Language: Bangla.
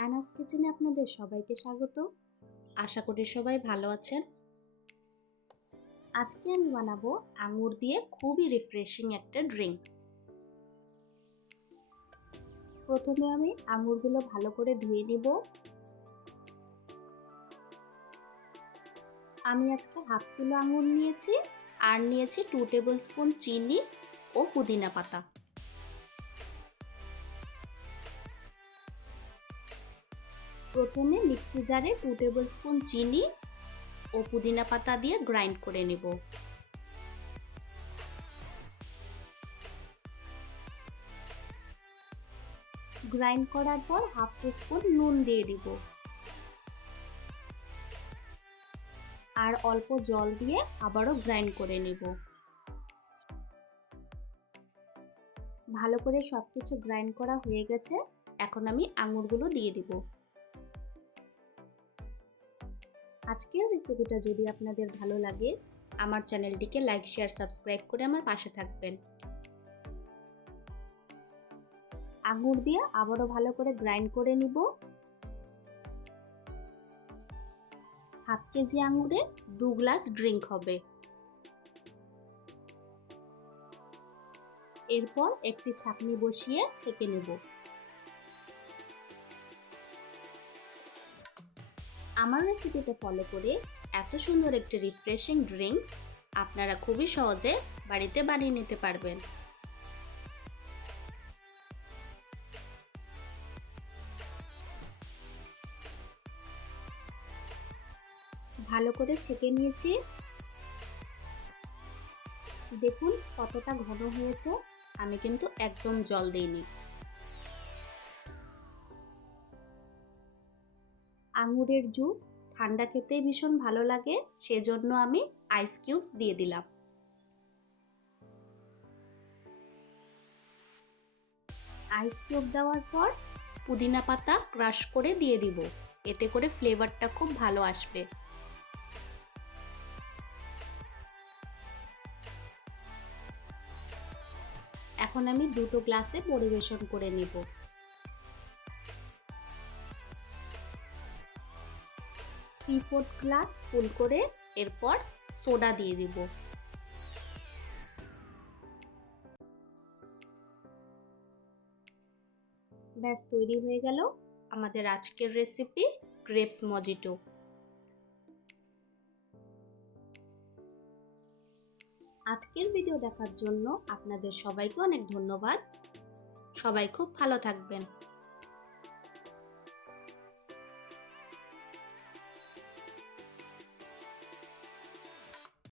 অ্যানাস কিচেনে আপনাদের সবাইকে স্বাগত। আশা করি সবাই ভালো আছেন। আজকে আমি বানাবো আঙুর দিয়ে খুবই রিফ্রেশিং একটা ড্রিঙ্ক প্রথমে আমি আঙুরগুলো ভালো করে ধুয়ে নিব। আমি আজকে হাফ কিলো আঙুর নিয়েছি, আর নিয়েছি টু টেবিল স্পুন চিনি ও পুদিনা পাতা। প্রথমে মিক্সি জারে টু টেবিল স্পুন চিনি ও পুদিনা পাতা দিয়ে গ্রাইন্ড করে নেব। গ্রাইন্ড করার পর হাফ স্পুন নুন দিয়ে দিব। আর অল্প জল দিয়ে আবারও গ্রাইন্ড করে নেব। ভালো করে সব কিছু গ্রাইন্ড করা হয়ে গেছে, এখন আমি আঙুরগুলো দিয়ে দিব। আজকের রেসিপিটা যদি আপনাদের ভালো লাগে, আমার চ্যানেলটিকে লাইক শেয়ার সাবস্ক্রাইব করে আমার পাশে থাকবেন। আঙুর দিয়ে আবারও ভালো করে গ্রাইন্ড করে নিব। হাফ কেজি আঙুরে দু গ্লাস ড্রিঙ্ক হবে। এরপর একটি ছাকনি বসিয়ে ছেঁকে নেব। আমার রেসিপিতে ফলো করে এত সুন্দর একটি রিফ্রেশিং ড্রিঙ্ক আপনারা খুবই সহজে বাড়িতে বানিয়ে নিতে পারবেন। ভালো করে ছেঁকে নিয়েছি। দেখুন কতটা ঘন হয়েছে। আমি কিন্তু একদম জল দিইনি। আঙুরের জুস, ঠান্ডা খেতে ভীষণ ভালো লাগে, সেজন্য আমি আইস কিউবস দিয়ে দিলাম। আইস কিউব দেওয়ার পর পুদিনা পাতা ক্রাশ করে দিয়ে দিব, এতে করে ফ্লেভারটা খুব ভালো আসবে। এখন আমি দুটো গ্লাসে পরিবেশন করে নেব। থ্রি গ্লাস ফুল করে এরপর সোডা দিয়ে দিব। ব্যাস, তৈরি হয়ে গেল আমাদের আজকের রেসিপি গ্রেপস মজিটো আজকের ভিডিও দেখার জন্য আপনাদের সবাইকে অনেক ধন্যবাদ। সবাই খুব ভালো থাকবেন।